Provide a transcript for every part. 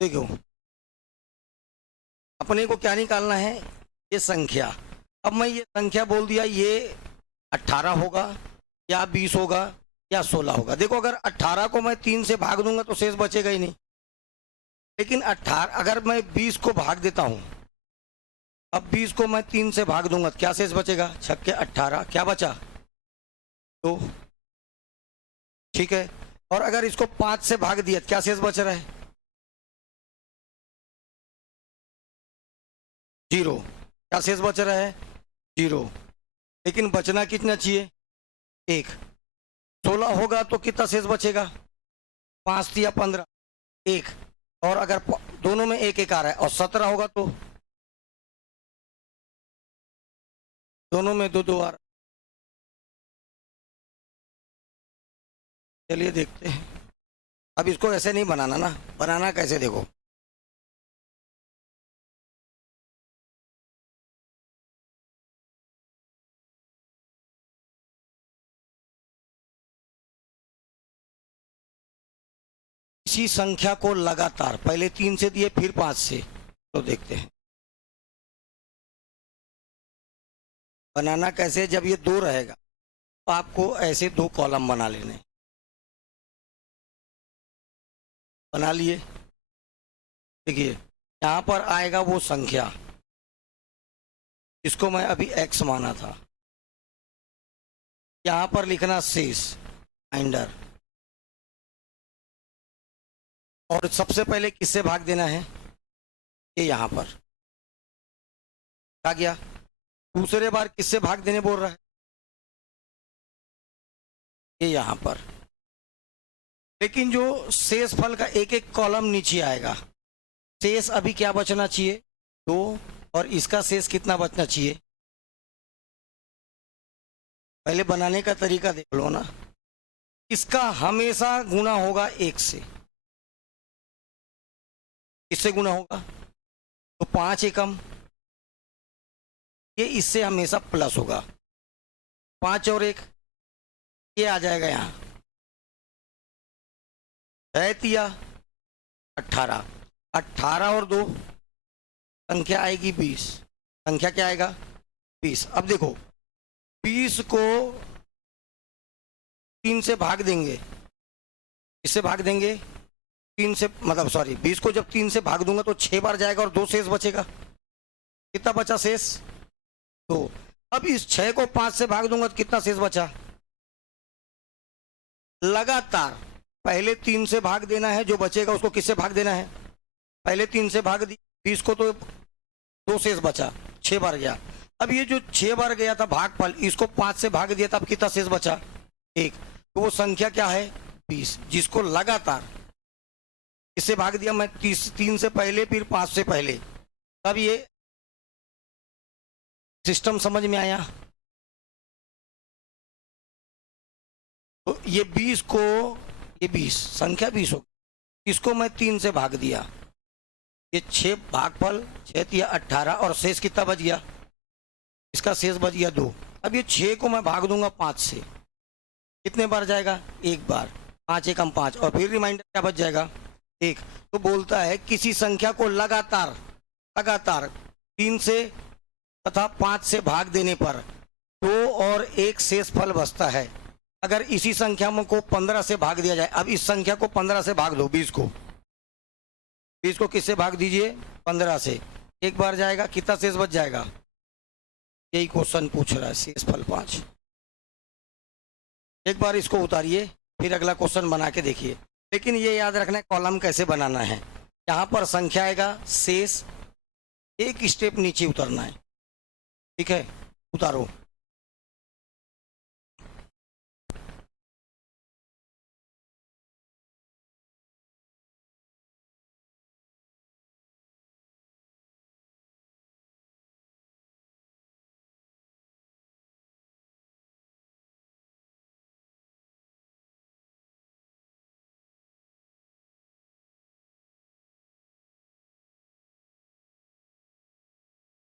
देखो, अपने को क्या निकालना है, ये संख्या। अब मैं ये संख्या बोल दिया, ये 18 होगा या 20 होगा या 16 होगा। देखो, अगर 18 को मैं 3 से भाग दूंगा तो शेष बचेगा ही नहीं, लेकिन 18 अगर मैं 20 को भाग देता हूं, अब 20 को मैं 3 से भाग दूंगा तो क्या शेष बचेगा, 6 18, क्या बचा, 2। ठीक है, और अगर इसको 5 से भाग दिया तो क्या शेष बच रहा है, 0। क्या शेष बच रहा है, 0। लेकिन बचना कितना चाहिए, 1। 16 होगा तो कितना शेष बचेगा, 5 या 15, 1। और अगर दोनों में 1 1 आ रहा है, और 17 होगा तो दोनों में 2 2 आ रहा है। चलिए देखते हैं। अब इसको ऐसे नहीं बनाना ना, बनाना कैसे देखो, इसी संख्या को लगातार पहले 3 से दिए फिर 5 से, तो देखते हैं बनाना कैसे। जब ये 2 रहेगा तो आपको ऐसे 2 कॉलम बना लेने, बना लिए। देखिए, यहाँ पर आएगा वो संख्या इसको मैं अभी x माना था, यहाँ पर लिखना शेष रिमाइंडर, और सबसे पहले किससे भाग देना है, ये यहाँ पर आ गया। दूसरे बार किससे भाग देने बोल रहा है, ये यहाँ पर। लेकिन जो शेष फल का एक एक कॉलम नीचे आएगा, शेष अभी क्या बचना चाहिए, 2, और इसका शेष कितना बचना चाहिए, पहले बनाने का तरीका देख लो ना। इसका हमेशा गुणा होगा 1 से, किससे गुणा होगा, तो 5 एकम, ये इससे हमेशा प्लस होगा, 5 और 1 ये आ जाएगा यहाँ, 6 18, 18 और 2 संख्या आएगी 20, संख्या क्या आएगा 20। अब देखो, 20 को 3 से भाग देंगे, इससे भाग देंगे 3 से, मतलब सॉरी 20 को जब 3 से भाग दूंगा तो 6 बार जाएगा और 2 शेष बचेगा, कितना बचा शेष, 2। अब इस 6 को 5 से भाग दूंगा तो कितना शेष बचा, लगातार पहले 3 से भाग देना है, जो बचेगा उसको किससे भाग देना है, पहले 3 से भाग दी 20 को तो 2 शेष बचा, 6 बार गया। अब ये जो 6 बार गया था भागफल, इसको 5 से भाग दिया था, अब कितना शेष बचा, 1। तो वो संख्या क्या है 20, जिसको लगातार इससे भाग दिया मैं 3 से पहले फिर 5 से पहले, तब ये सिस्टम समझ में आया। तो ये 20 को, ये 20 संख्या 20 हो, इसको मैं 3 से भाग दिया, ये 6 भागफल 6 या 18, और शेष कितना बच गया, इसका शेष बच गया 2। अब ये 6 को मैं भाग दूंगा 5 से, कितने बार जाएगा, 1 बार, 5 एकम 5, और फिर रिमाइंडर क्या बच जाएगा 1। तो बोलता है किसी संख्या को लगातार लगातार 3 से तथा 5 से भाग देने पर 2 और 1 शेष फल बचता है। अगर इसी संख्या को 15 से भाग दिया जाए, अब इस संख्या को 15 से भाग दो, 20 को किससे भाग दीजिए, 15 से, 1 बार जाएगा, कितना शेष बच जाएगा, यही क्वेश्चन पूछ रहा है, शेष फल 5। एक बार इसको उतारिए, फिर अगला क्वेश्चन बना के देखिए। लेकिन ये याद रखना है कॉलम कैसे बनाना है, यहाँ पर संख्या आएगा, शेष एक स्टेप नीचे उतरना है, ठीक है, उतारो।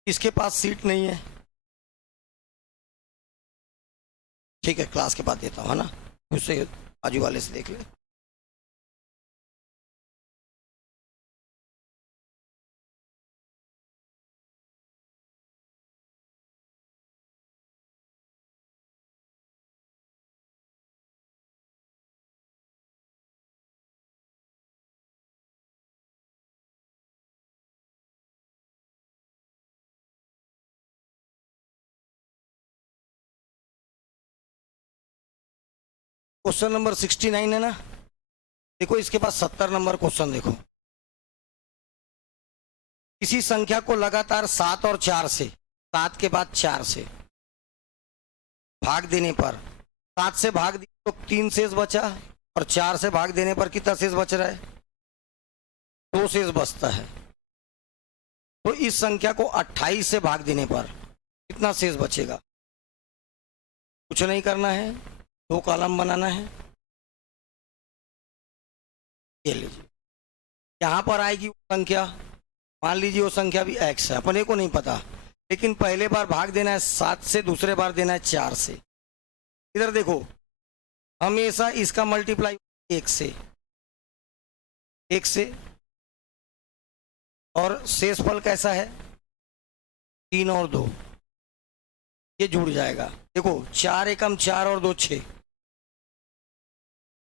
इसके पास सीट नहीं है, ठीक है, क्लास के बाद देता हूँ, है ना, उससे बाजू वाले से देख ले। क्वेश्चन नंबर 69 है ना। देखो इसके पास 70 नंबर क्वेश्चन देखो। किसी संख्या को लगातार 7 और 4 से, 7 के बाद 4 से भाग देने पर, 7 से भाग दिया तो 3 शेष बचा, और 4 से भाग देने पर कितना शेष बच रहा है? 2 शेष बचता है। तो इस संख्या को 28 से भाग देने पर कितना शेष बचेगा? कुछ नहीं करना है, 2 कॉलम बनाना है। ये लीजिए, यहां पर आएगी वो संख्या, मान लीजिए वो संख्या भी x है, अपने को नहीं पता, लेकिन पहले बार भाग देना है 7 से, दूसरे बार देना है 4 से। इधर देखो, हमेशा इसका मल्टीप्लाई 1 से, 1 से, और शेषफल कैसा है? 3 और 2, ये जुड़ जाएगा। देखो 4 एकम 4 और 2 6,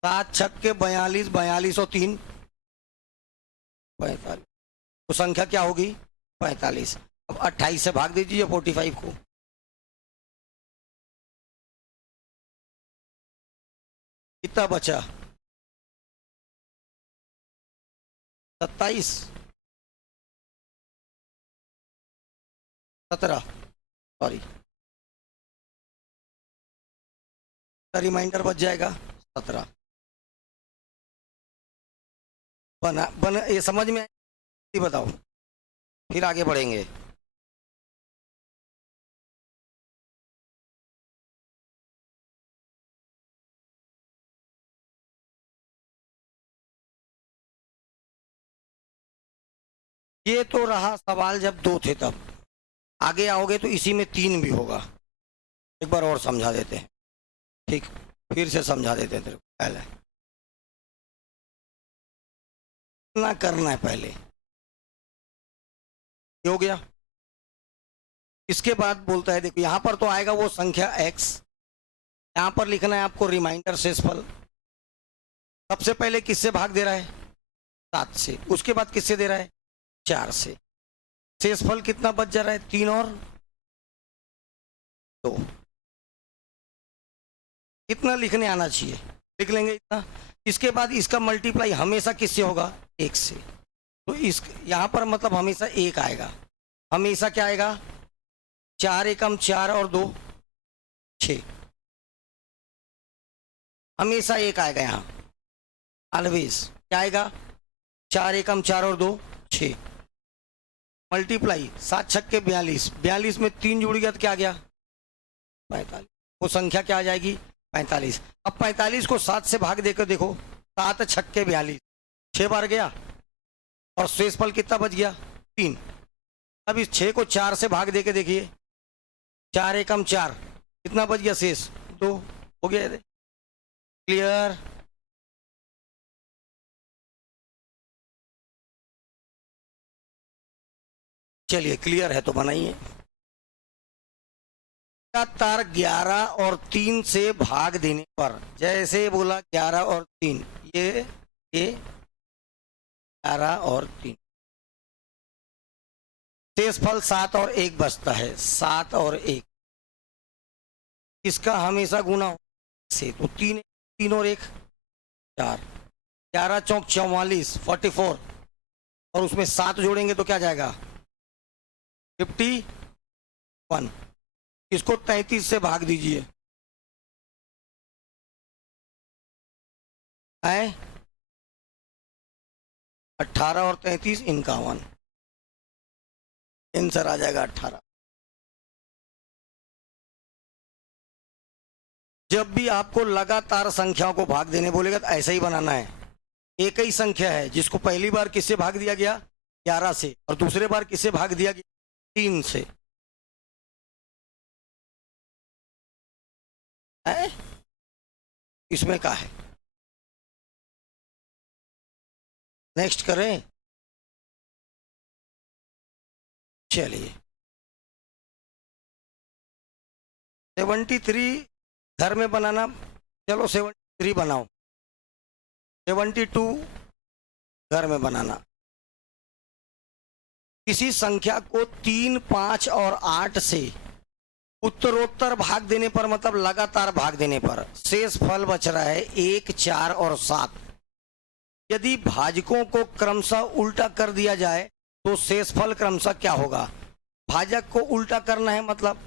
7 छक्के 42, 42 और 3 45, तो संख्या क्या होगी? 45। अब 28 से भाग दीजिए 45 को, कितना बचा? 27, 17, सॉरी, रिमाइंडर बच जाएगा 17। बना ये समझ में बताओ, फिर आगे बढ़ेंगे। ये तो रहा सवाल जब 2 थे तब, आगे आओगे तो इसी में 3 भी होगा। एक बार और समझा देते हैं, ठीक, फिर से समझा देते हैं तेरे को। पहले ना करना है, पहले ये हो गया। इसके बाद बोलता है, देखो यहां पर तो आएगा वो संख्या x, यहां पर लिखना है आपको रिमाइंडर शेषफल। सबसे पहले किससे भाग दे रहा है? 7 से। उसके बाद किससे दे रहा है? 4 से। शेषफल कितना बच जा रहा है? 3 और 2। कितना लिखने आना चाहिए? लिख लेंगे इतना। इसके बाद इसका मल्टीप्लाई हमेशा किससे होगा? 1 से। तो इस यहां पर मतलब हमेशा 1 आएगा। हमेशा क्या आएगा? 4 एकम 4 और 2 6, हमेशा 1 आएगा यहाँ, ऑलवेज। क्या आएगा? 4 एकम 4 और 2 6, मल्टीप्लाई 7 छक्के 42, 42 में 3 जुड़ गया तो क्या आ गया? 45। वो संख्या क्या आ जाएगी? 45। अब 45 को 7 से भाग देकर देखो, 7 छक्के 42, 6 बार गया, और शेषफल कितना बच गया? 3। अब इस 6 को 4 से भाग देके देखिए, 4 एकम 4, कितना बच गया शेष? 2। हो गया? क्लियर? चलिए, क्लियर है तो बनाइए। लगातार 11 और 3 से भाग देने पर, जैसे बोला 11 और 3, ये 11 और 3, शेषफल 7 और 1 बचता है। 7 और 1, इसका हमेशा गुना से, तो 3 और 1 4, 11 चौक 44 44, और उसमें 7 जोड़ेंगे तो क्या जाएगा? 51। इसको 33 से भाग दीजिए, है 18 और 33 51, आंसर आ जाएगा 18। जब भी आपको लगातार संख्याओं को भाग देने बोलेगा तो ऐसा ही बनाना है। एक ही संख्या है जिसको पहली बार किससे भाग दिया गया? 11 से, और दूसरे बार किससे भाग दिया गया? 3 से। है? इसमें क्या है? नेक्स्ट करें? चलिए, 73 घर में बनाना, चलो 73 बनाओ। 72 घर में बनाना। किसी संख्या को 3, 5 और 8 से उत्तरोत्तर भाग देने पर मतलब लगातार भाग देने पर शेष फल बच रहा है 1, 4 और 7। यदि भाजकों को क्रमशः उल्टा कर दिया जाए तो शेषफल क्रमशः क्या होगा? भाजक को उल्टा करना है, मतलब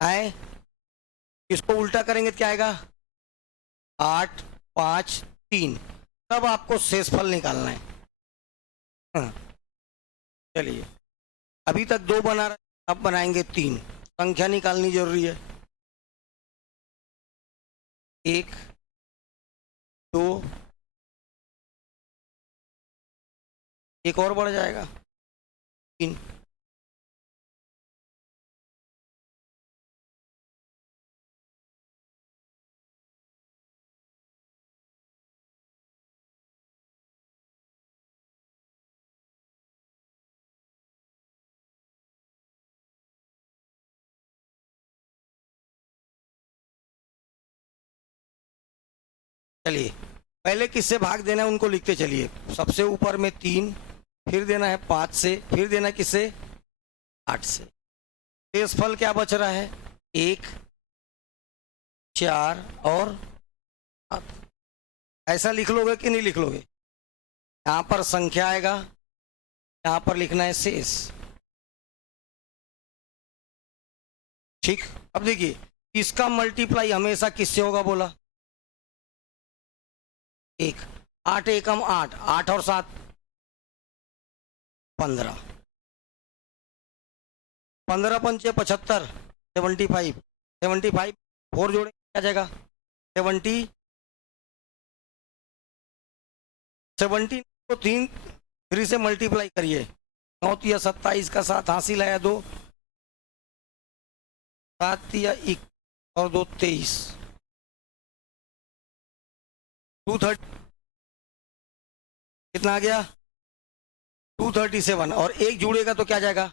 है इसको उल्टा करेंगे तो क्या आएगा? 8, 5, 3। तब आपको शेषफल निकालना है। चलिए, अभी तक 2 बना रहे, अब बनाएंगे 3। संख्या निकालनी जरूरी है। 1, 2, एक और बढ़ जाएगा 3। चलिए, पहले किससे भाग देना है उनको लिखते चलिए। सबसे ऊपर में 3, फिर देना है 5 से, फिर देना है किससे? 8 से। शेषफल क्या बच रहा है? 1, 4 और 7। ऐसा लिख लोगे कि नहीं लिख लोगे? यहाँ पर संख्या आएगा, यहाँ पर लिखना है शेष। ठीक, अब देखिए इसका मल्टीप्लाई हमेशा किससे होगा बोला? 1। 8 एकम 8, 8 और 7 15। 15 पंचे 75, 75। 75 4 जोड़े क्या जाएगा? 70। 70 को 3 से मल्टीप्लाई करिए। 9 या 27 का 7 हासिल आया 2, 7 या 1 और 2 23। 230 कितना आ गया? 237 और 1 जुड़ेगा तो क्या जाएगा?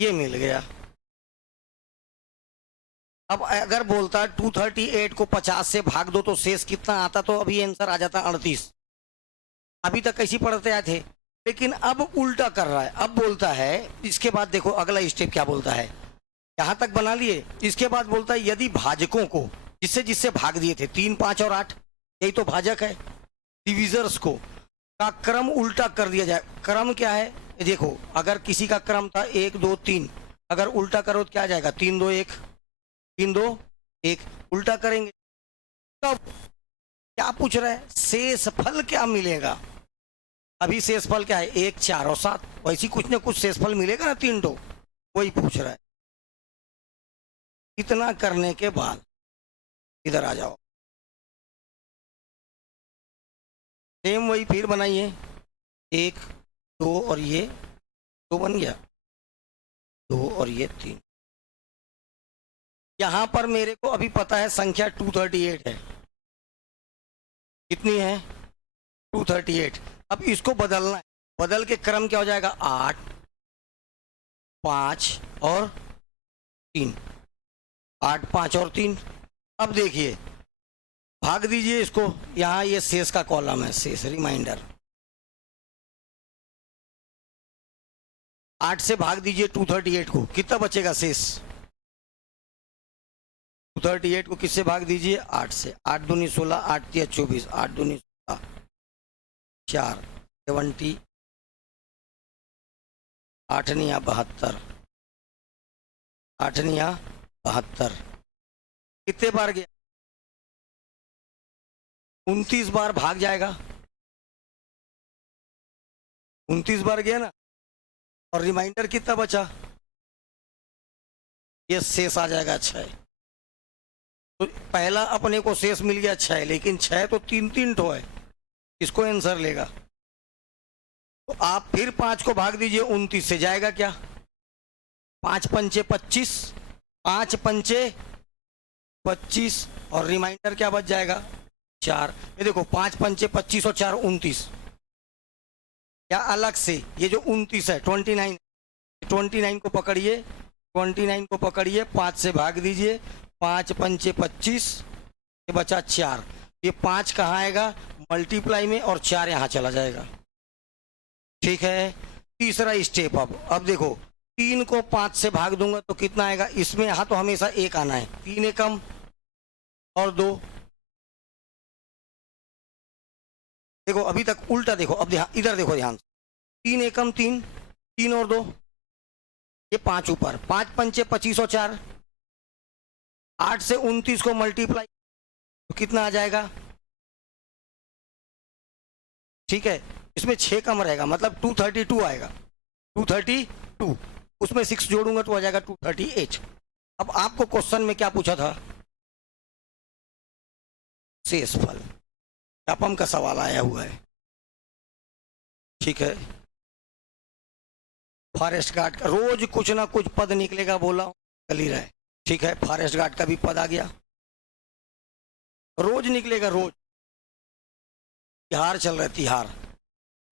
ये मिल गया। अब अगर बोलता 238 को 50 से भाग दो तो शेष कितना आता, तो अभी आंसर आ जाता 38। अभी तक कैसी पढ़ते आए थे, लेकिन अब उल्टा कर रहा है। अब बोलता है, इसके बाद देखो अगला स्टेप क्या बोलता है। यहां तक बना लिए, इसके बाद बोलता है यदि भाजकों को जिससे जिससे भाग दिए थे 3, 5 और 8, यही तो भाजक है, डिविजर्स को का क्रम उल्टा कर दिया जाए। क्रम क्या है देखो, अगर किसी का क्रम था 1, 2, 3, अगर उल्टा करो तो क्या आ जाएगा? 3, 2, 1, 3, 2, 1। उल्टा करेंगे तब क्या पूछ रहा है? शेषफल क्या मिलेगा? अभी शेषफल क्या है? 1, 4 और 7। वैसी कुछ ना कुछ शेषफल मिलेगा ना 3 तो, वही पूछ रहा है। इतना करने के बाद इधर आ जाओ, सेम वही फिर बनाइए। 1, 2 और ये 2 बन गया, 2 और ये 3। यहां पर मेरे को अभी पता है संख्या 238 है। कितनी है? 238। अब इसको बदलना है। बदल के क्रम क्या हो जाएगा? 8, 5 और 3। 8, 5 और 3। अब देखिए, भाग दीजिए इसको। यहां ये शेष का कॉलम है, शेष रिमाइंडर। 8 से भाग दीजिए 238 को, कितना बचेगा शेष? 238 को किससे भाग दीजिए? 8 से। 8 दूनी 16, 8 तिया 24, 8 दूनी 16, 4 70, 8 निया 72, 8 निया 72। कितने बार गया? 29 बार भाग जाएगा। 29 बार गया ना, और रिमाइंडर कितना बचा? ये शेष आ जाएगा 6। तो पहला अपने को शेष मिल गया 6, लेकिन 6 तो 3 ठो है, इसको आंसर लेगा। तो आप फिर 5 को भाग दीजिए 29 से, जाएगा क्या? 5 पंचे 25, 5 पंचे 25 और रिमाइंडर क्या बच जाएगा? 4। ये देखो 5 पंचे 25 और 4 29। या अलग से ये जो 29 है 29, 29 को पकड़िए, 29 को पकड़िए, 5 से भाग दीजिए, 5 पंचे 25, ये बचा 4। ये 5 कहाँ आएगा? मल्टीप्लाई में, और 4 यहाँ चला जाएगा। ठीक है, तीसरा स्टेप। अब देखो 3 को 5 से भाग दूंगा तो कितना आएगा, इसमें यहाँ तो हमेशा 1 आना है, 3 एकम और 2। देखो अभी तक उल्टा देखो, अब इधर देखो ध्यान से, 3 एकम 3, 3 और 2, ये 5 ऊपर, 5 पंचे 25 और 4, 8 से 29 को मल्टीप्लाई तो कितना आ जाएगा, ठीक है। इसमें 6 कम रहेगा, मतलब 232 आएगा, 232, उसमें 6 जोड़ूंगा तो आ जाएगा 238। अब आपको क्वेश्चन में क्या पूछा था, शेषफल, व्यापम का सवाल आया हुआ है, ठीक है। फॉरेस्ट गार्ड का रोज कुछ ना कुछ पद निकलेगा, बोला चल ही रहा है, ठीक है। फॉरेस्ट गार्ड का भी पद आ गया, रोज निकलेगा, रोज। तिहार चल रहा है, तिहार,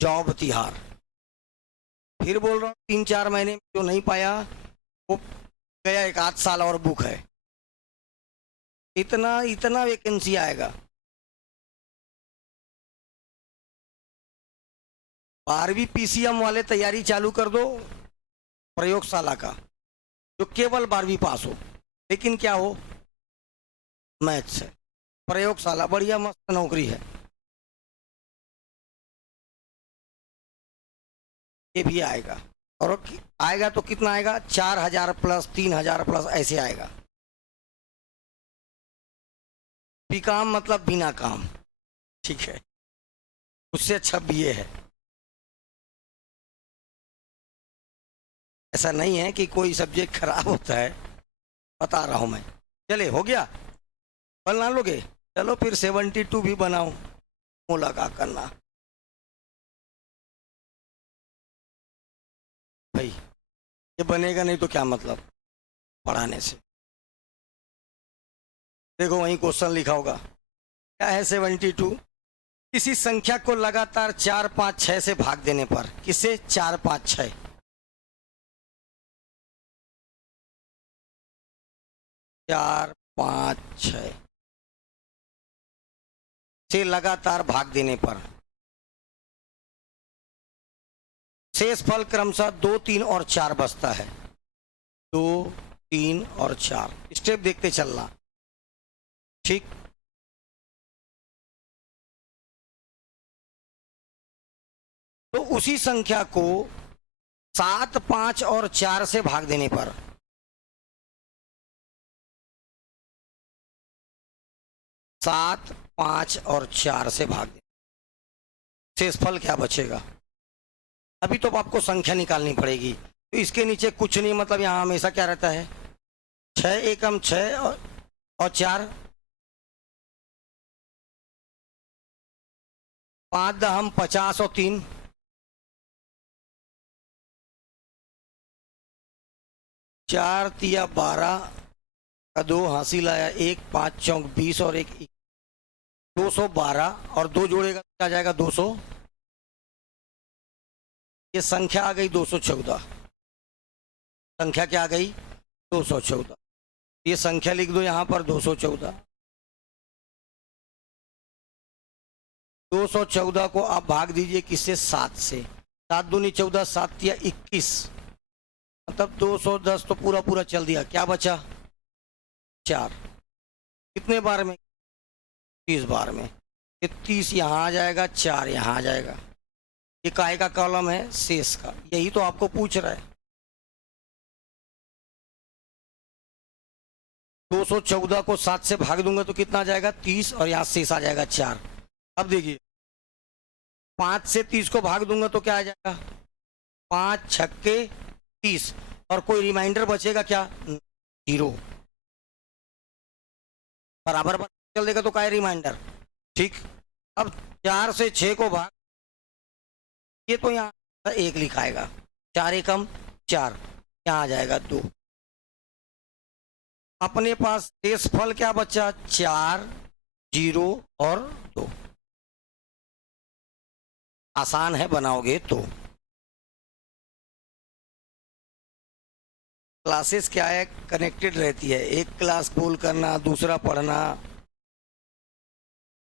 जॉब तिहार, फिर बोल रहा हूँ 3-4 महीने में जो नहीं पाया वो गया 1 आध साल और बुक है, इतना इतना वैकेंसी आएगा। 12वीं पीसीएम वाले तैयारी चालू कर दो प्रयोगशाला का, जो केवल 12वीं पास हो, लेकिन क्या हो, मैथ्स है, प्रयोगशाला बढ़िया मस्त नौकरी है, ये भी आएगा। और आएगा तो कितना आएगा, 4000 प्लस 3000 प्लस ऐसे आएगा। बीकॉम मतलब बिना काम, ठीक है, उससे अच्छा बीए है। ऐसा नहीं है कि कोई सब्जेक्ट खराब होता है, बता रहा हूं मैं। चले, हो गया, बना लोगे, चलो फिर 72 भी बनाओ, मुलाकात करना भाई, ये बनेगा नहीं तो क्या मतलब पढ़ाने से। देखो वहीं क्वेश्चन लिखा होगा, क्या है 72, किसी संख्या को लगातार 4, 5, 6 से भाग देने पर, किसे 4, 5, 6, 4, 5, 6 से लगातार भाग देने पर शेष फल क्रमशः 2, 3 और 4 बचता है। 2, 3 और 4 स्टेप देखते चलना, ठीक। तो उसी संख्या को 7, 5 और 4 से भाग देने पर 7, 5 और 4 से भाग देने शेषफल क्या बचेगा। अभी तो आपको संख्या निकालनी पड़ेगी, तो इसके नीचे कुछ नहीं, मतलब यहाँ हमेशा क्या रहता है, 6 एकम 6 और 4, 5 दहम 50 और 3, 4 तिया 12 का 2 हासिल आया, 1, 5 चौक 20 और 1 212 और 2 जोड़ेगा क्या जाएगा 200, ये संख्या आ गई 214, संख्या क्या आ गई 214, ये संख्या लिख दो यहाँ पर 214। 214 को आप भाग दीजिए किससे, 7 से, 7 दूनी 14, 7 तिया 21, मतलब 210 तो पूरा पूरा चल दिया, क्या बचा 4, कितने बार में 30 बार में, ये 30 यहाँ आ जाएगा, 4 यहाँ आ जाएगा, ये काय का कॉलम है, शेष का, यही तो आपको पूछ रहा है। 214 को 7 से भाग दूंगा तो कितना आ जाएगा 30, और यहाँ शेष आ जाएगा 4। अब देखिए 5 से 30 को भाग दूंगा तो क्या आ जाएगा, 5 छक्के 30, और कोई रिमाइंडर बचेगा क्या, 0, बराबर चल देगा तो क्या है रिमाइंडर, ठीक। अब 4 से 6 को भाग, ये तो यहाँ 1 लिखाएगा, 4 एकम 4, यहाँ आ जाएगा 2। अपने पास शेष फल क्या बचा, 4, 0 और 2। आसान है बनाओगे तो। क्लासेस क्या है, कनेक्टेड रहती है, एक क्लास खोल करना दूसरा पढ़ना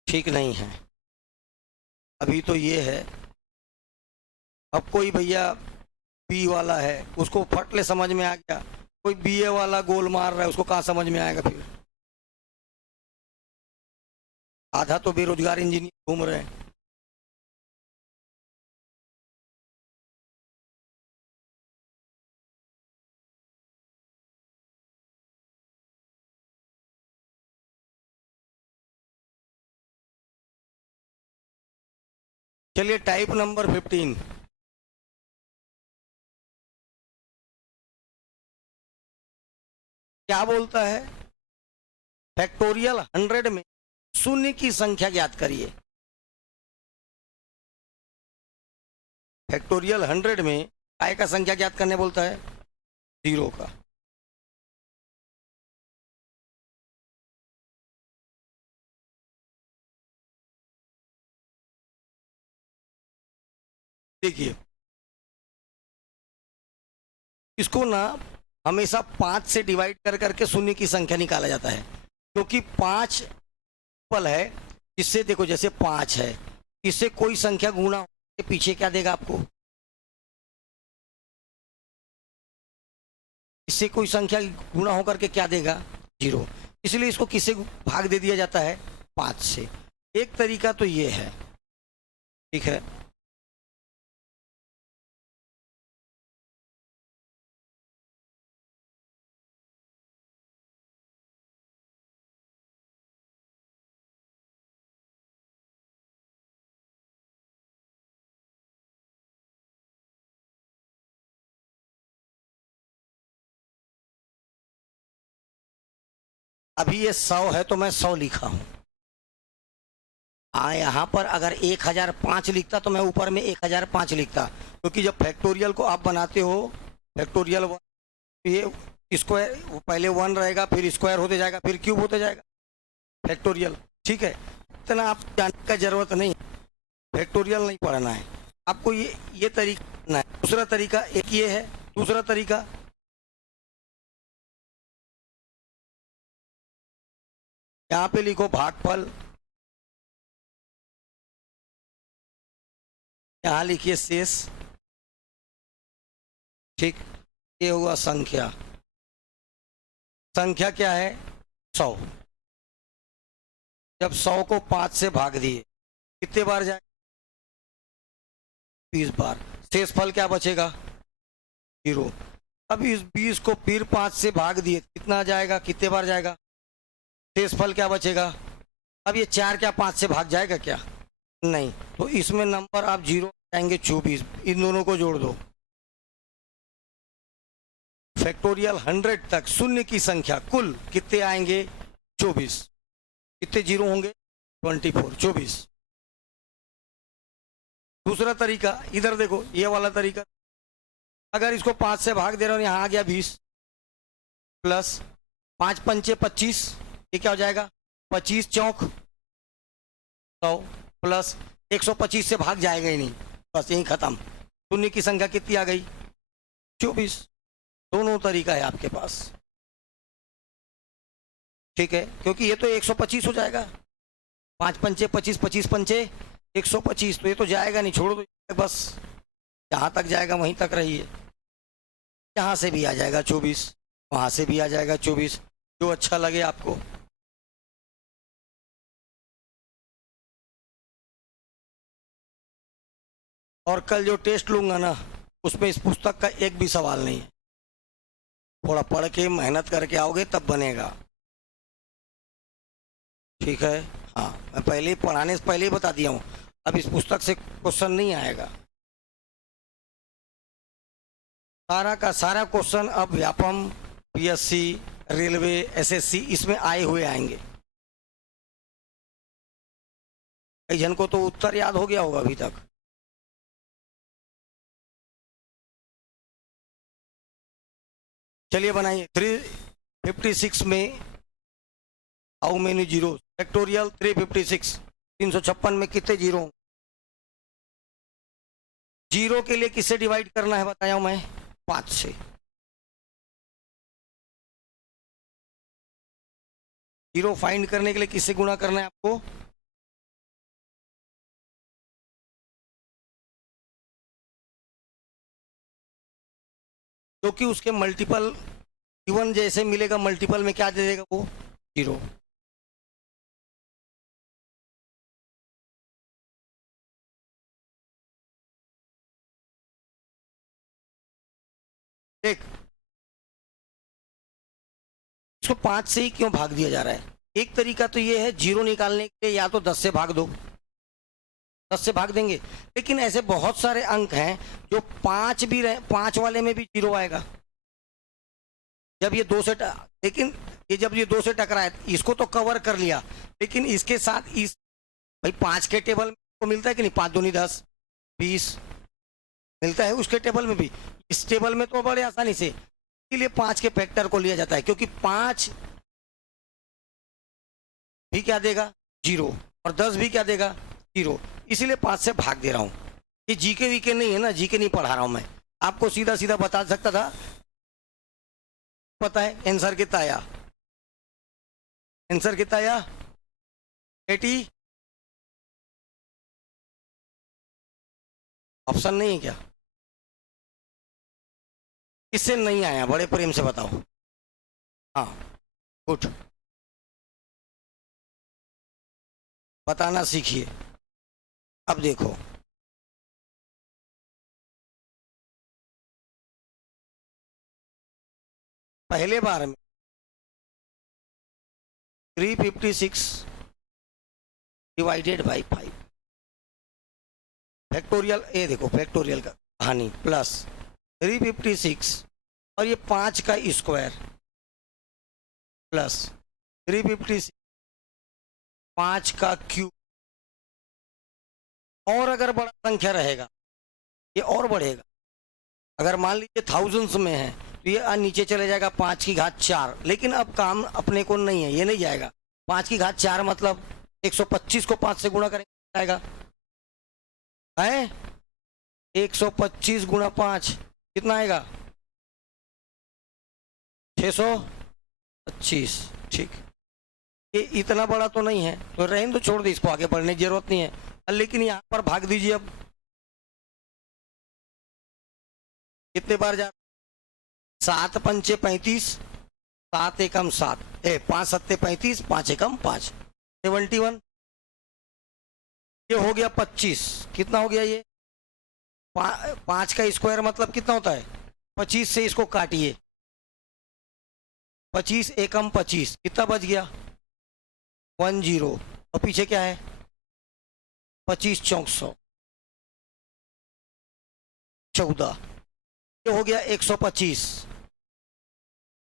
ठीक नहीं है। अभी तो ये है अब कोई भैया बी वाला है, उसको फटले समझ में आ गया, कोई बीए वाला गोल मार रहा है, उसको कहाँ समझ में आएगा फिर। आधा तो बेरोजगार इंजीनियर घूम रहे हैं। चलिए टाइप नंबर 15। क्या बोलता है? फैक्टोरियल 100 में शून्य की संख्या ज्ञात करिए। फैक्टोरियल 100 में काय का संख्या ज्ञात करने बोलता है? 0 का। देखिए, इसको ना हमेशा 5 से डिवाइड कर करके शून्य की संख्या निकाला जाता है, क्योंकि 5 पल है। इससे देखो, जैसे 5 है, इससे कोई संख्या गुणा के पीछे क्या देगा आपको? इससे कोई संख्या गुणा होकर के क्या देगा? 0। इसलिए इसको किससे भाग दे दिया जाता है? 5 से। एक तरीका तो ये है, ठीक है। अभी ये 100 है तो मैं 100 लिखा हूं। हाँ, यहाँ पर अगर 1005 लिखता तो मैं ऊपर में 1005 लिखता, क्योंकि जब फैक्टोरियल को आप बनाते हो, फैक्टोरियल ये स्क्वायर, पहले 1 रहेगा, फिर स्क्वायर होते जाएगा, फिर क्यूब होते जाएगा फैक्टोरियल। ठीक है, इतना आप जानने का जरूरत नहीं, फैक्टोरियल नहीं पढ़ना है आपको। ये तरीका करना है। दूसरा तरीका एक ये है। दूसरा तरीका, यहाँ पे लिखो भागफल, यहाँ लिखिए शेष। ठीक, ये हुआ संख्या। संख्या क्या है? 100। जब 100 को 5 से भाग दिए, कितने बार जाए? 20 बार। शेष फल क्या बचेगा? 0। अब इस 20 को फिर 5 से भाग दिए, कितना जाएगा? कितने बार जाएगा? शेष फल क्या बचेगा? अब ये 4 क्या 5 से भाग जाएगा क्या? नहीं। तो इसमें नंबर आप 0 जाएंगे 24। इन दोनों को जोड़ दो। फैक्टोरियल 100 तक शून्य की संख्या कुल कितने आएंगे? 24। कितने जीरो होंगे? 24, 24। दूसरा तरीका, इधर देखो, ये वाला तरीका, अगर इसको 5 से भाग दे रहा हूं, यहां आ गया 20 प्लस 5 पंचे 25, ये क्या हो जाएगा? 25 चौक 100 प्लस 125 से भाग जाएगा ही नहीं, बस यही खत्म। शून्य की संख्या कितनी आ गई? 24। दोनों तरीका है आपके पास, ठीक है, क्योंकि ये तो 125 हो जाएगा। 5 पंचे 25, 25 पंचे 125, तो ये तो जाएगा नहीं, छोड़ दो बस। जहाँ तक जाएगा वहीं तक रहिए। यहाँ से भी आ जाएगा 24, वहाँ से भी आ जाएगा 24, जो अच्छा लगे आपको। और कल जो टेस्ट लूंगा ना, उसमें इस पुस्तक का एक भी सवाल नहीं है। थोड़ा पढ़ के मेहनत करके आओगे तब बनेगा, ठीक है। हाँ, मैं पहले पढ़ाने से पहले ही बता दिया हूँ, अब इस पुस्तक से क्वेश्चन नहीं आएगा। सारा का सारा क्वेश्चन अब व्यापम, पीएससी, रेलवे, एसएससी, इसमें आए हुए आएंगे। कई जन को तो उत्तर याद हो गया होगा अभी तक। चलिए बनाइए। 356 में हाउ मेनी जीरो? फैक्टोरियल 356, 356 में कितने जीरो? जीरो के लिए किससे डिवाइड करना है बताया हूं मैं? 5 से। जीरो फाइंड करने के लिए किससे गुणा करना है आपको? जो कि उसके मल्टीपल इवन जैसे मिलेगा मल्टीपल में क्या दे देगा वो 0। देख इसको 5 से ही क्यों भाग दिया जा रहा है? एक तरीका तो ये है 0 निकालने के लिए, या तो 10 से भाग दो, 10 से भाग देंगे। लेकिन ऐसे बहुत सारे अंक हैं जो 5 भी रहे, 5 वाले में भी 0 आएगा जब ये 2 से लेकिन ये जब ये 2 से टकराए इसको तो कवर कर लिया, लेकिन इसके साथ इस भाई 5 के टेबल में को मिलता है कि नहीं, 5 दूनी 10 20 मिलता है उसके टेबल में भी, इस टेबल में तो बड़े आसानी से। इसलिए 5 के फैक्टर को लिया जाता है, क्योंकि 5 भी क्या देगा 0 और 10 भी क्या देगा 0, इसीलिए 5 से भाग दे रहा हूं। ये जीके वीके नहीं है ना, जीके नहीं पढ़ा रहा हूं मैं, आपको सीधा सीधा बता सकता था। पता है आंसर कितना आया? आंसर कितना आया? 80। ऑप्शन नहीं है क्या? किससे नहीं आया? बड़े प्रेम से बताओ। हाँ गुड, बताना सीखिए। अब देखो पहले बार में 356 डिवाइडेड बाई 5 फैक्टोरियल, ये देखो फैक्टोरियल का कहानी, प्लस 356 और ये 5 का स्क्वायर प्लस 356 5 का क्यूब। और अगर बड़ा संख्या रहेगा ये और बढ़ेगा। अगर मान लीजिए थाउजेंड्स में है तो ये नीचे चले जाएगा 5 की घात 4, लेकिन अब काम अपने को नहीं है, ये नहीं जाएगा। 5 की घात 4 मतलब 125 को 5 से गुणा करेंगे आएगा है 125 गुणा 5 कितना आएगा 625। ठीक, ये इतना बड़ा तो नहीं है तो रहने दो, छोड़ दे इसको, आगे बढ़ने की जरूरत नहीं है। लेकिन यहाँ पर भाग दीजिए। अब कितने बार जा 7 पंचे 35, 7 एकम 7, 5 सत्ते 35, 5 एकम 5, 71। ये हो गया 25, कितना हो गया ये 5 का स्क्वायर मतलब कितना होता है 25 से इसको काटिए, 25 एकम 25 कितना बच गया 10, और पीछे क्या है 25 चौक 100 14, ये हो गया 125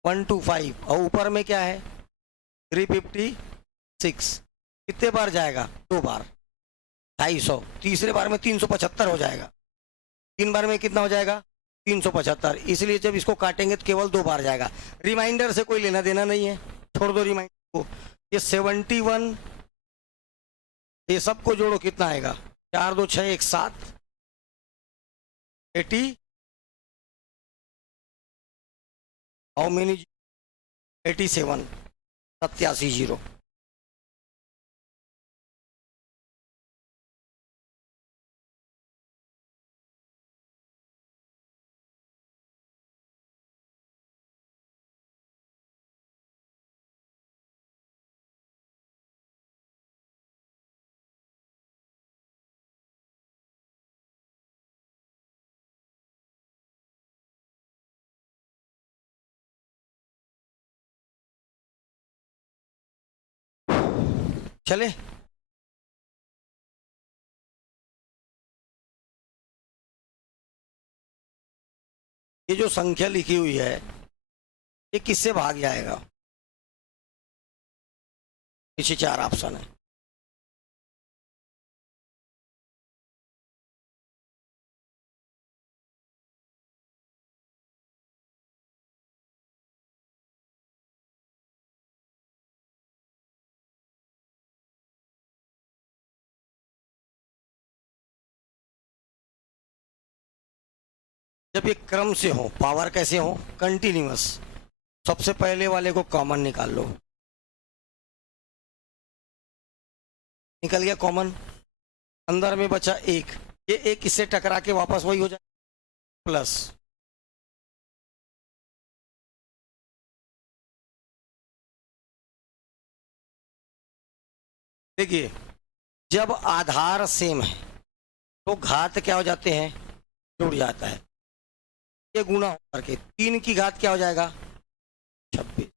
125, और ऊपर में क्या है 356। कितने बार जाएगा 2 बार 250, तीसरे बार में 375 हो जाएगा, 3 बार में कितना हो जाएगा 375। इसलिए जब इसको काटेंगे तो केवल 2 बार जाएगा। रिमाइंडर से कोई लेना देना नहीं है, छोड़ दो रिमाइंडर को। ये 71, ये सबको जोड़ो कितना आएगा 4 2 6 1 7, 80 हाउ मेनी 87 87 0। चले ये जो संख्या लिखी हुई है ये किससे भाग जाएगा? पीछे 4 ऑप्शन है। जब ये क्रम से हो, पावर कैसे हो कंटिन्यूअस, सबसे पहले वाले को कॉमन निकाल लो, निकल गया कॉमन, अंदर में बचा 1, ये 1 इससे टकरा के वापस वही हो जाए प्लस देखिए, जब आधार सेम है तो घात क्या हो जाते हैं, जुड़ जाता है। ये गुणा होकर के 3 की घात क्या हो जाएगा, 26।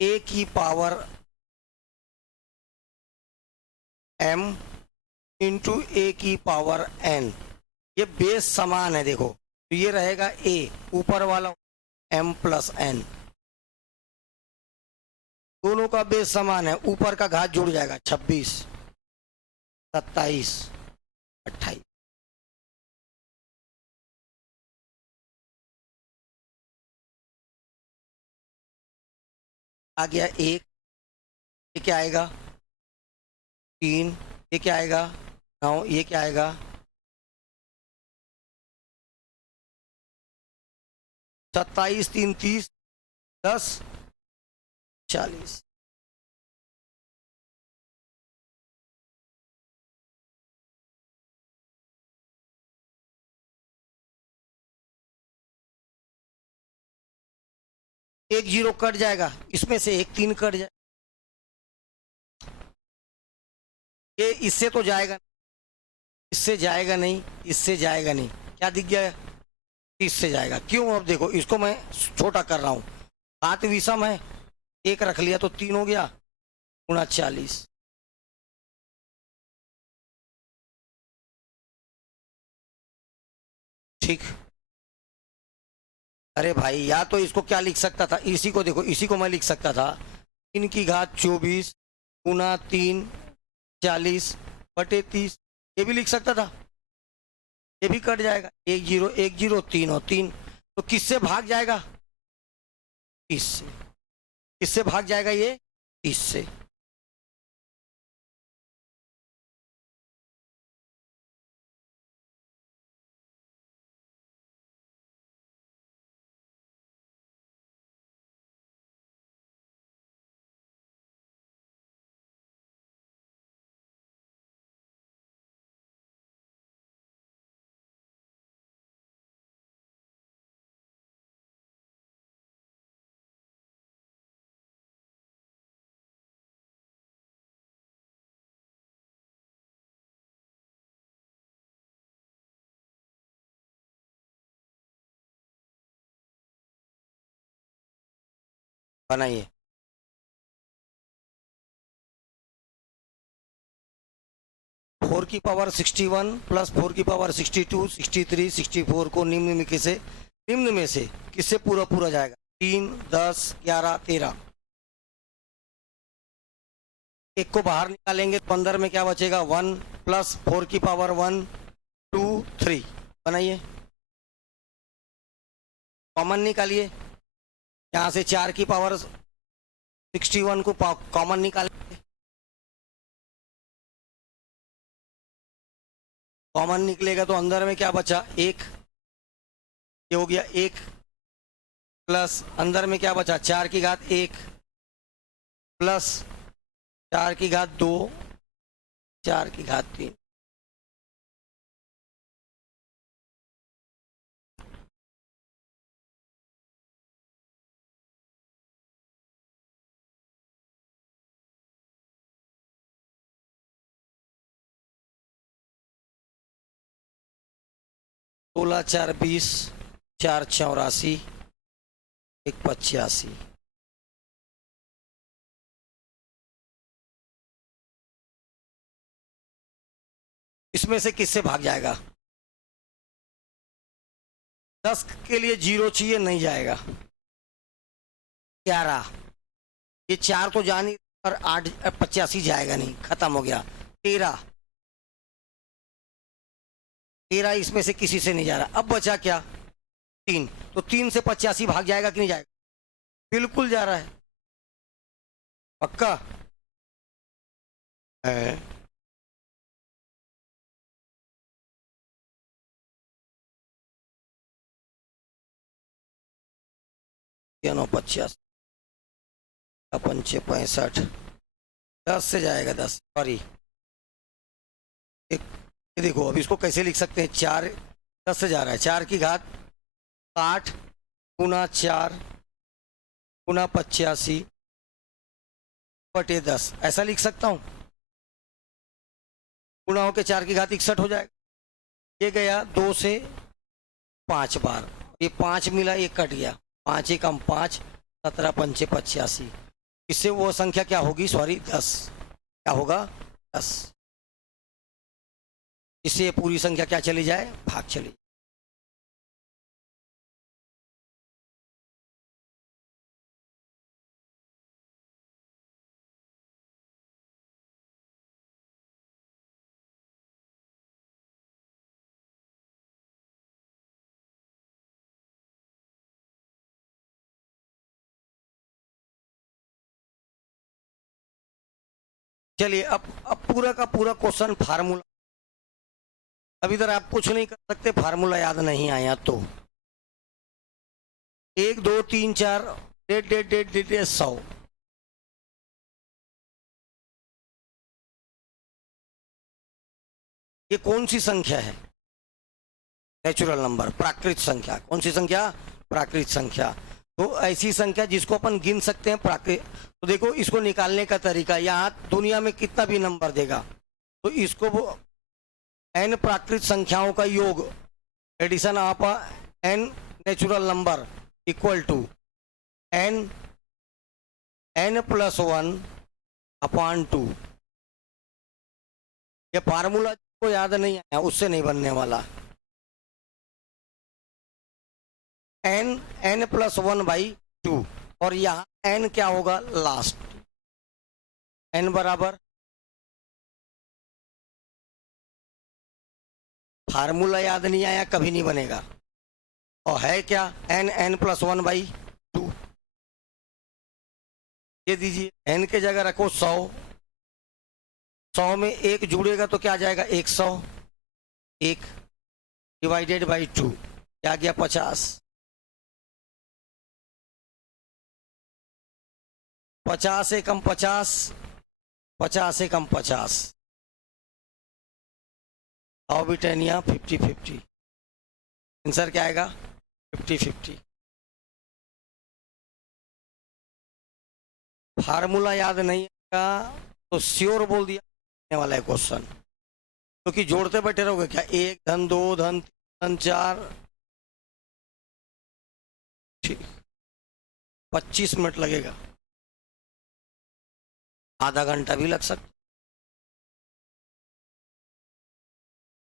ए की पावर m इंटू ए की पावर n, ये बेस समान है। देखो तो ये रहेगा a, ऊपर वाला m प्लस n, दोनों का बेस समान है, ऊपर का घात जुड़ जाएगा, 26, 27, 28। आ गया 1, ये क्या आएगा 3, ये क्या आएगा 9, ये क्या आएगा 27, 3, 30, 10, 40। एक जीरो कट जाएगा, इसमें से एक 3 कट जाए, ये इससे तो जाएगा, इससे जाएगा नहीं, इससे जाएगा नहीं, क्या दिख गया, इससे जाएगा। क्यों, अब देखो इसको मैं छोटा कर रहा हूं, हाथ विषम है, एक रख लिया तो 3 हो गया, गुणा 40। ठीक। अरे भाई, या तो इसको क्या लिख सकता था, इसी को देखो, इसी को मैं लिख सकता था 3 की घात 24 गुणा 3, 40 बटे 30, ये भी लिख सकता था, ये भी कट जाएगा, 1 0 1 0, 3 और 3, तो किससे भाग जाएगा, 30 से। किससे भाग जाएगा ये, 30 से। बनाइए, फोर की पावर 61 प्लस 4 की पावर 62, 63, 64 को निम्न में से किससे पूरा पूरा जाएगा, 3, 10, 11, 13। एक को बाहर निकालेंगे तो अंदर में क्या बचेगा, 1 प्लस 4 की पावर 1, 2, 3। बनाइए, कॉमन निकालिए, यहाँ से 4 की पावर 61 को कॉमन निकालेंगे, कॉमन निकलेगा तो अंदर में क्या बचा, 1, ये हो गया 1, प्लस अंदर में क्या बचा, 4 की घात 1 प्लस 4 की घात 2, 4 की घात 3। सोलह 4 20, 4 84, 1 85। इसमें से किससे भाग जाएगा, 10 के लिए 0 चाहिए, नहीं जाएगा, 11, ये 4 तो जानी, और 8 85 जाएगा नहीं, खत्म हो गया, 13, 13 इसमें से किसी से नहीं जा रहा। अब बचा क्या, 3, तो 3 से 85 भाग जाएगा कि नहीं जाएगा, बिल्कुल जा रहा है, पक्का है। 85, 65, 10 से जाएगा, 10, सॉरी, एक, ये देखो अब इसको कैसे लिख सकते हैं, 4 10 से जा रहा है, 4 की घात 60 गुणा 4 गुणा 85 बटे 10 ऐसा लिख सकता हूँ। गुणा होकर 4 की घात 61 हो जाएगा। ये गया 2 से 5 बार, ये 5 मिला, ये कट गया, 5 एकम 5, 17 पंचे 85। इससे वो संख्या क्या होगी, सॉरी 10, क्या होगा 10। इससे ये पूरी संख्या क्या चली जाए, भाग चली जाए। चलिए अब पूरा का पूरा क्वेश्चन फार्मूला। अब इधर आप कुछ नहीं कर सकते, फार्मूला याद नहीं आया तो 1 2 3 4 डेढ़ डेढ़ डेढ़ डेढ़ डेढ़ 100। ये कौन सी संख्या है, नेचुरल नंबर, प्राकृत संख्या। कौन सी संख्या, प्राकृत संख्या। तो ऐसी संख्या जिसको अपन गिन सकते हैं प्राकृत। तो देखो इसको निकालने का तरीका, यहाँ दुनिया में कितना भी नंबर देगा तो इसको वो n प्राकृत संख्याओं का योग, addition of n natural number equal to n n+1 upon 2। ये फार्मूला को याद नहीं आया उससे नहीं बनने वाला। n+1/2 और यहाँ n क्या होगा, लास्ट। n बराबर, फार्मूला याद नहीं आया कभी नहीं बनेगा। और है क्या, n+1/2। ये दीजिए, n के जगह रखो 100, 100 में 1 जुड़ेगा तो क्या आ जाएगा 100, 1 डिवाइडेड बाई 2 क्या गया 50, 50 एकम 50, 50 एकम 50, और बिटेनिया 50-50। आंसर क्या आएगा 50-50। फार्मूला याद नहीं आएगा तो श्योर बोल दिया वाला है क्वेश्चन, क्योंकि जोड़ते बैठे रहोगे क्या, 1 धन 2 धन 3 धन 4, ठीक 25 मिनट लगेगा, आधा घंटा भी लग सकता।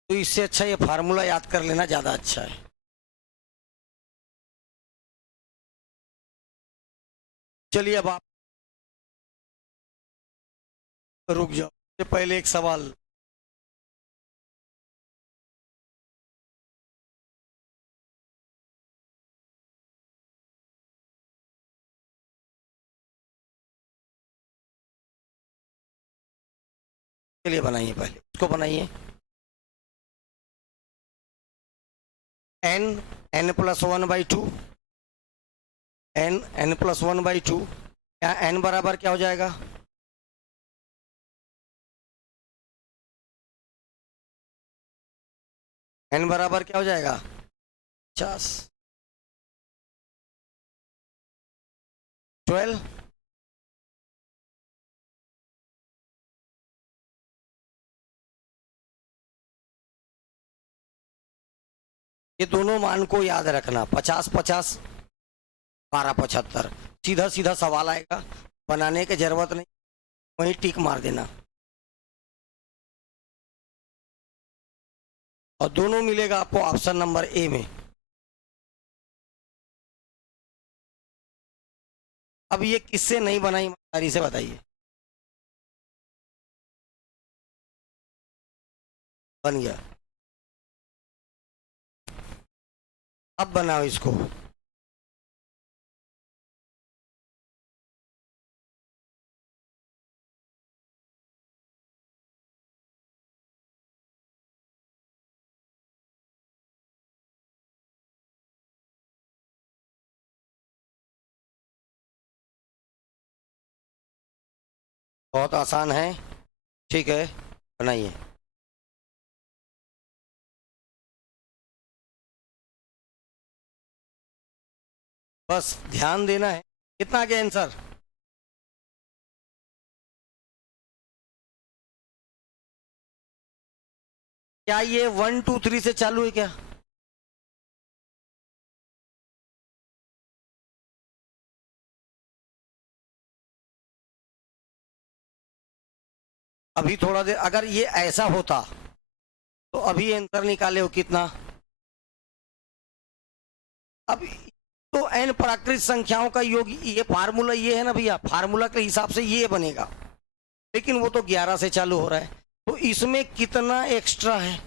तो इससे अच्छा ये फार्मूला याद कर लेना ज्यादा अच्छा है। चलिए अब आप रुक जाओ, से पहले एक सवाल। चलिए बनाइए, पहले इसको बनाइए। n+1/2, n+1/2, यहाँ n बराबर क्या हो जाएगा, n बराबर क्या हो जाएगा 50, 12, ये दोनों मान को याद रखना, 50 50 12 75, सीधा सीधा सवाल आएगा, बनाने की जरूरत नहीं, वहीं टिक मार देना। और दोनों मिलेगा आपको ऑप्शन नंबर ए में। अब ये किससे नहीं बनाई, ईमानदारी से बताइए। बन गया, अब बनाओ इसको। बहुत आसान है, ठीक है बनाइए। बस ध्यान देना है। कितना आ गया आंसर, क्या ये 1 2 3 से चालू है क्या? अभी थोड़ा देर अगर ये ऐसा होता तो अभी आंसर निकाले हो कितना? अब तो n प्राकृत संख्याओं का योग, ये फार्मूला ये है ना भैया, फार्मूला के हिसाब से ये बनेगा, लेकिन वो तो 11 से चालू हो रहा है, तो इसमें कितना एक्स्ट्रा है?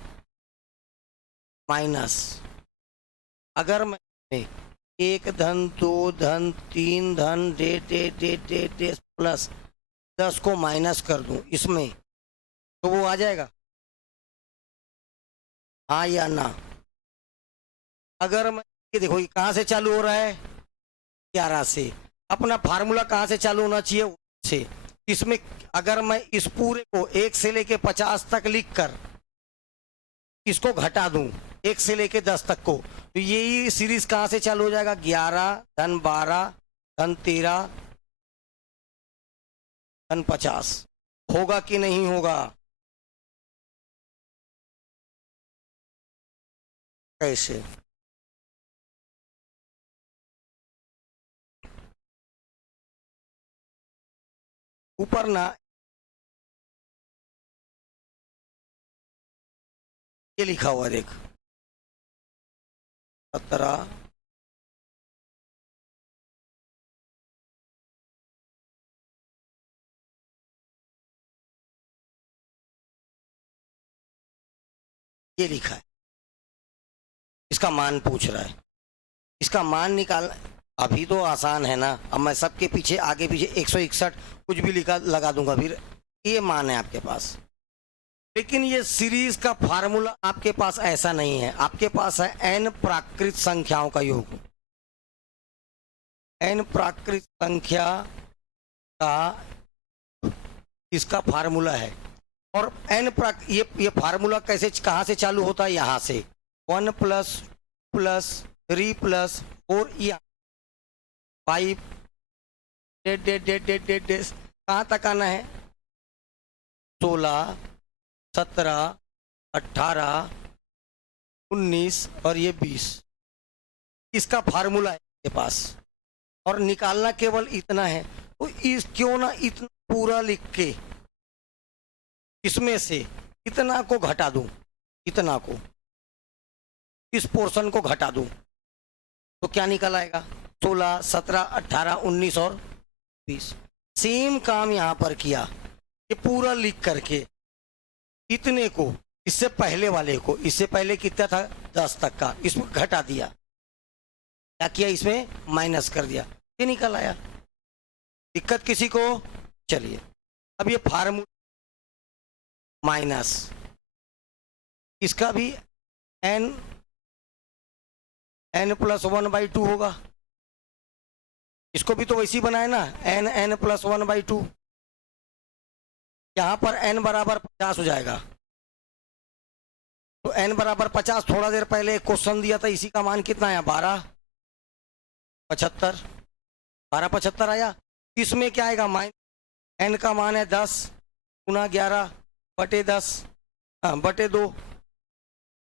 माइनस। अगर मैं 1 धन 2 धन 3 धन डे प्लस 10 को माइनस कर दूं इसमें, तो वो आ जाएगा, हाँ या ना? अगर मैं ये देखो, ये कहाँ से चालू हो रहा है? 11 से। अपना फार्मूला कहाँ से चालू होना चाहिए? से। इसमें अगर मैं इस पूरे को 1 से लेके 50 तक लिख कर इसको घटा दूं 1 से लेके 10 तक को, तो यही सीरीज कहाँ से चालू हो जाएगा? 11 धन 12 धन 13 धन 50। होगा कि नहीं होगा? कैसे? ऊपर ना ये लिखा हुआ देख, 17 ये लिखा है, इसका मान पूछ रहा है, इसका मान निकाल। अभी तो आसान है ना, अब मैं सबके पीछे आगे पीछे 161 कुछ भी लिखा लगा दूंगा, फिर ये मान है आपके पास। लेकिन ये सीरीज का फार्मूला आपके पास ऐसा नहीं है, आपके पास है n प्राकृत संख्याओं का योग। n प्राकृत संख्या का इसका फार्मूला है, और ये फार्मूला कैसे कहाँ से चालू होता है? यहाँ से 1 प्लस 3 प्लस 4 या 5 कहाँ तक आना है? 16 17 18 19 और ये 20, इसका फार्मूला है के पास, और निकालना केवल इतना है। तो इस क्यों ना इतना पूरा लिख के इसमें से इतना को घटा दूं, इतना को इस पोर्शन को घटा दूं, तो क्या निकल आएगा? 16 17 18 19 और 20। सेम काम यहां पर किया, ये पूरा लिख करके इतने को इससे पहले वाले को, इससे पहले कितना था 10 तक का, इसमें घटा दिया, क्या किया? इसमें माइनस कर दिया, ये निकल आया। दिक्कत किसी को? चलिए अब ये फार्मूला माइनस इसका भी n प्लस 1/2 होगा, इसको भी तो वैसे ही बनाए ना, n प्लस 1/2। यहां पर n बराबर 50 हो जाएगा, तो n बराबर 50, थोड़ा देर पहले एक क्वेश्चन दिया था, इसी का मान कितना आया? 12 75 आया। इसमें क्या आएगा? n का मान है 10 गुना 11 बटे 10 बटे 2,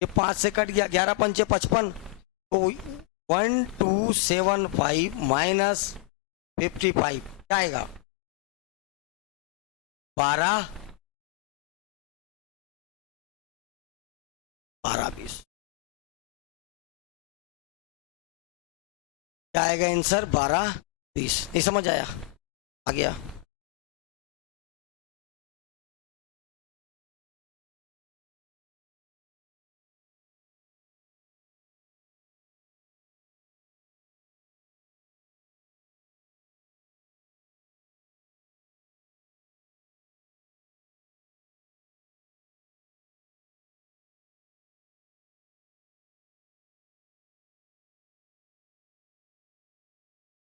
ये 5 से कट गया, 11 पंचे 55, तो 1275 माइनस 55 क्या आएगा? 12 20 क्या आएगा आंसर? 12 20। नहीं समझ आया? आ गया?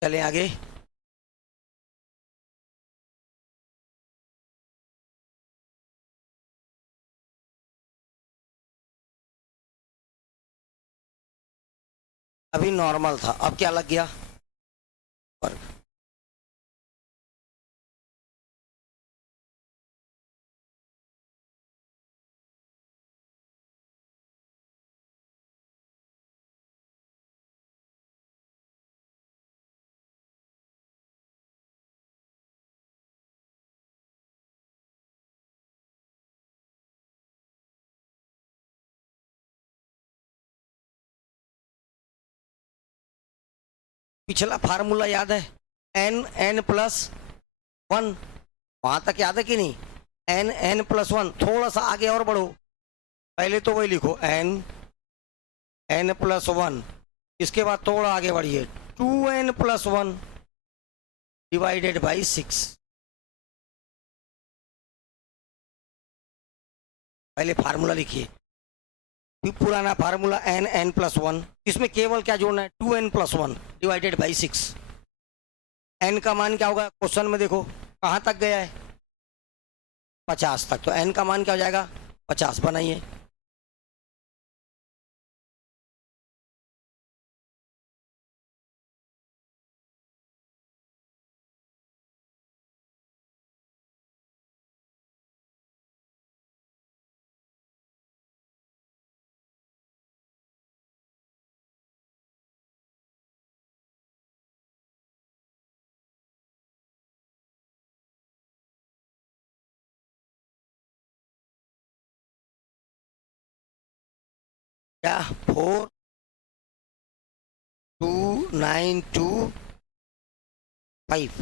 चलें आगे। अभी नॉर्मल था, अब क्या लग गया? वर्ग। पिछला फार्मूला याद है, n+1, वहां तक याद है कि नहीं? n+1, थोड़ा सा आगे और बढ़ो, पहले तो वही लिखो n+1, इसके बाद थोड़ा आगे बढ़िए 2n+1 डिवाइडेड बाई 6। पहले फार्मूला लिखिए, पुराना फार्मूला n+1, इसमें केवल क्या जोड़ना है, 2n+1 डिवाइडेड बाई 6। n का मान क्या होगा क्वेश्चन में, देखो कहाँ तक गया है, 50 तक, तो n का मान क्या हो जाएगा, 50 बनाइए। क्या 42925,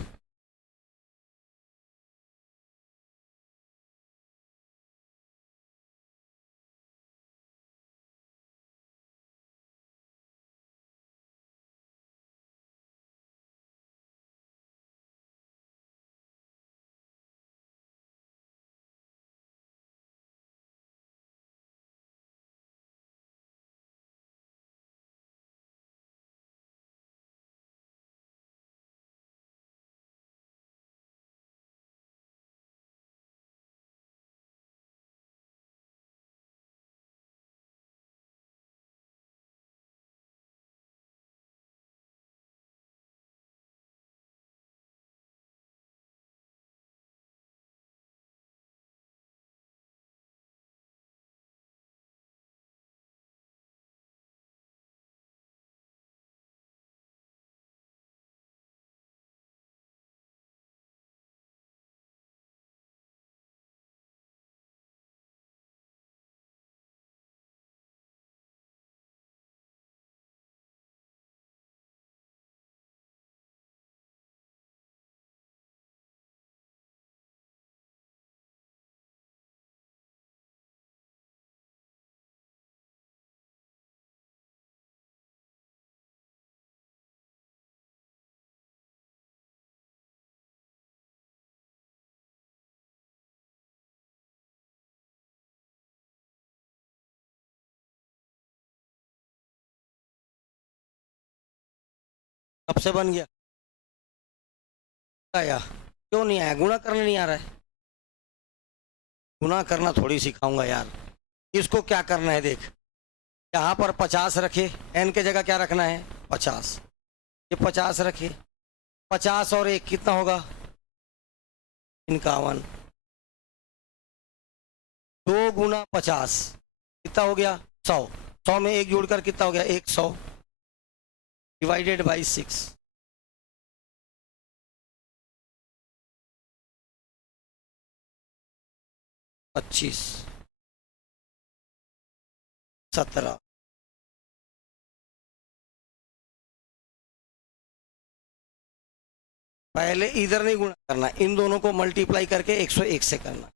कब से बन गया? आया क्यों नहीं आया? गुणा करना नहीं आ रहा है? गुणा करना थोड़ी सिखाऊंगा यार, इसको क्या करना है देख, यहाँ पर 50 रखे, n के जगह क्या रखना है, 50, ये 50 रखे, 50 और 1 कितना होगा, 51, 2 गुना 50 कितना हो गया, 100, 100 में 1 जोड़कर कितना हो गया, 100 डिवाइडेड बाई 6। पच्चीस, 17, पहले इधर नहीं गुणा करना, इन दोनों को मल्टीप्लाई करके 101 से करना,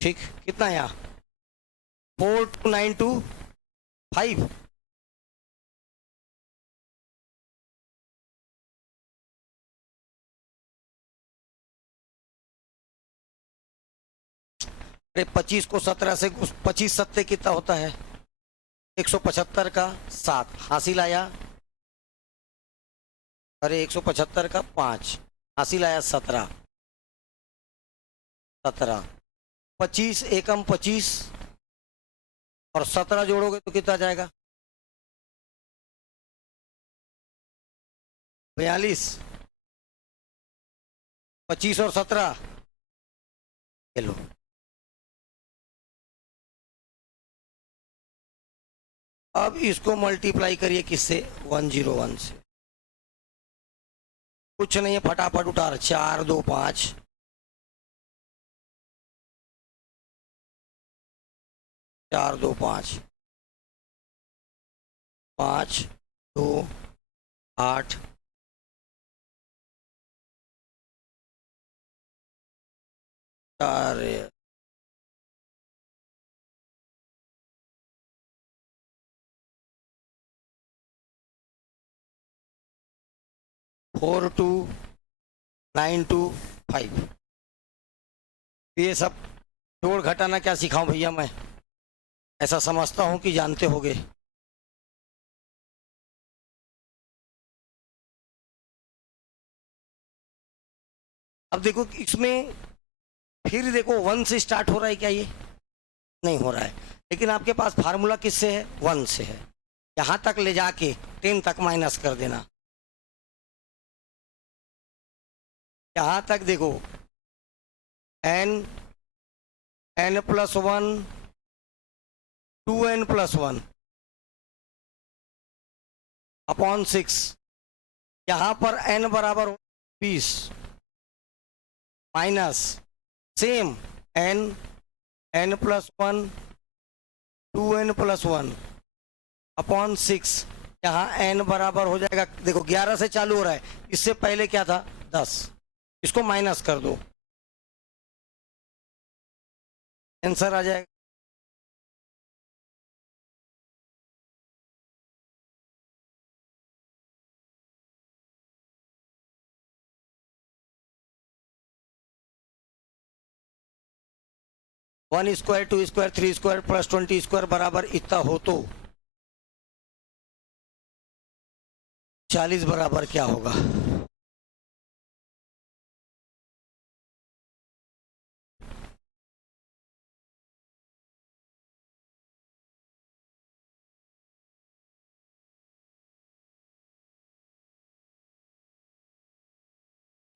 ठीक? कितना यहाँ 42925, अरे 25 को 17 से 25 सत्ते कितना होता है, 175 का 7 हासिल आया, अरे 175 का 5 हासिल आया, 17, 17, 25 एकम 25 और 17 जोड़ोगे तो कितना जाएगा, 42, 25 और 17, चलो अब इसको मल्टीप्लाई करिए किससे, 101 से, कुछ नहीं है, फटाफट उतार, 4 2 5, 4 2 5, 5 2 8 4 4 2 9 2 5। ये सब जोड़ घटाना क्या सिखाऊं भैया मैं, ऐसा समझता हूं कि जानते होगे। अब देखो इसमें फिर देखो 1 से स्टार्ट हो रहा है क्या, ये नहीं हो रहा है, लेकिन आपके पास फार्मूला किससे है, 1 से है। यहां तक ले जाके 10 तक माइनस कर देना। यहां तक देखो n n+1 2n+1 अपॉन 6। यहां पर n बराबर 20 minus same n+1 2n+1 upon 6। यहाँ n बराबर हो जाएगा, देखो 11 से चालू हो रहा है, इससे पहले क्या था 10, इसको माइनस कर दो, आंसर आ जाएगा। One square 2 square 3 square plus 20 square बराबर इतना हो तो 40 बराबर क्या होगा।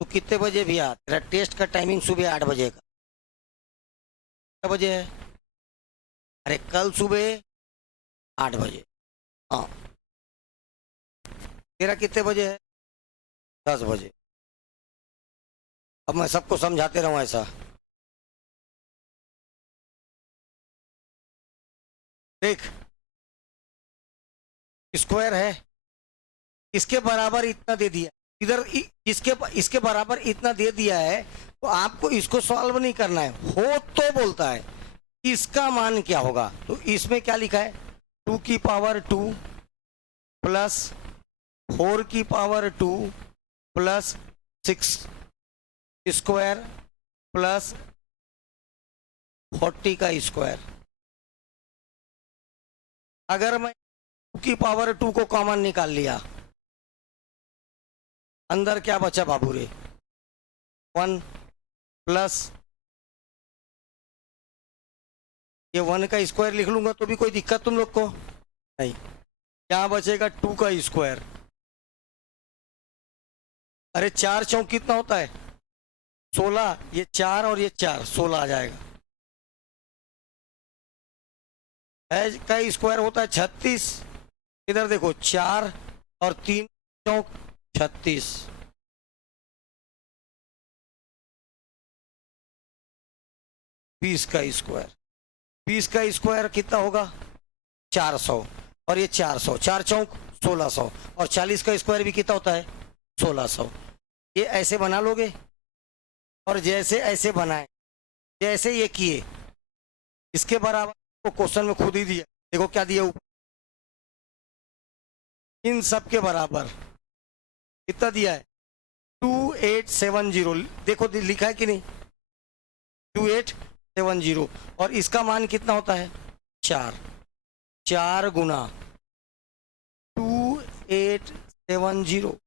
तो कितने बजे भैया, तेरा टेस्ट का टाइमिंग सुबह 8 बजे का, कितने बजे है, अरे कल सुबह 8 बजे। हाँ तेरा कितने बजे है, 10 बजे। अब मैं सबको समझाते रहूं ऐसा, देख स्क्वायर है, इसके बराबर इतना दे दिया, इधर इसके बराबर इतना दे दिया है, तो आपको इसको सॉल्व नहीं करना है, हो तो बोलता है इसका मान क्या होगा। तो इसमें क्या लिखा है, 2 की पावर 2 प्लस 4 की पावर 2 प्लस 6 स्क्वायर प्लस 40 का स्क्वायर। अगर मैं 2 की पावर 2 को कॉमन निकाल लिया, अंदर क्या बचा बाबू रे, 1 प्लस ये 1 का स्क्वायर लिख लूंगा तो भी कोई दिक्कत तुम लोग को नहीं। यहाँ बचेगा 2 का स्क्वायर, अरे 4 चौक कितना होता है 16, ये 4 और ये 4 16 आ जाएगा। एज का स्क्वायर होता है 36, इधर देखो 4 और 3 चौक 36, 20 का स्क्वायर, 20 का स्क्वायर कितना होगा 400, और ये 400, 4 चौक 1600, और 40 का स्क्वायर भी कितना होता है 1600। ये ऐसे बना लोगे, और जैसे ऐसे बनाए, जैसे ये किए, इसके बराबर को क्वेश्चन में खुद ही दिया, देखो क्या दिया ऊपर, इन सब के बराबर कितना दिया है 2870, देखो लिखा है कि नहीं 2870, और इसका मान कितना होता है 4, 4 गुना 2870,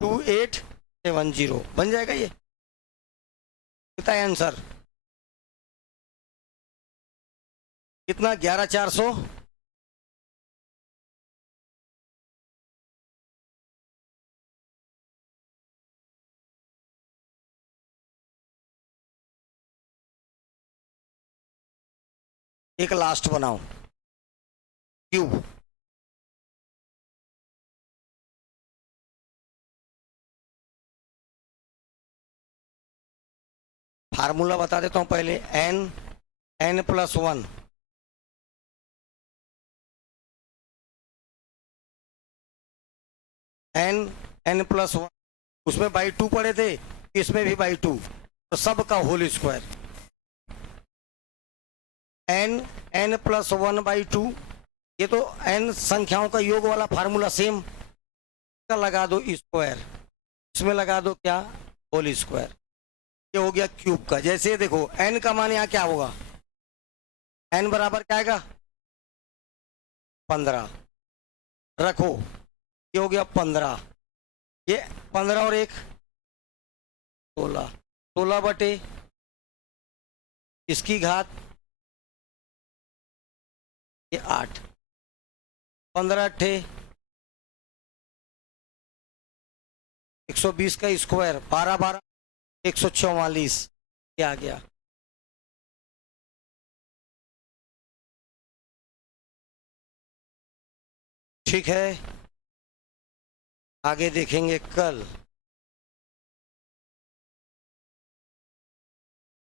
2870 बन जाएगा, ये कितना है आंसर, कितना 11400। एक लास्ट बनाओ, क्यूब, फार्मूला बता देता हूं पहले, n+1 n+1, उसमें बाई 2 पढ़े थे, इसमें भी बाई 2, तो सब का होल स्क्वायर, n+1/2, ये तो n संख्याओं का योग वाला फार्मूला सेम का लगा दो स्क्वायर, इसमें लगा दो क्या, होल स्क्वायर, ये हो गया क्यूब का। जैसे देखो n का मान यहाँ क्या होगा, n बराबर क्या आएगा 15, रखो, ये हो गया 15, ये 15 और 1 16, 16 बटे इसकी घात ये 8, 15 अट्ठे 120 का स्क्वायर, 12 12 144, ये आ गया। ठीक है, आगे देखेंगे कल।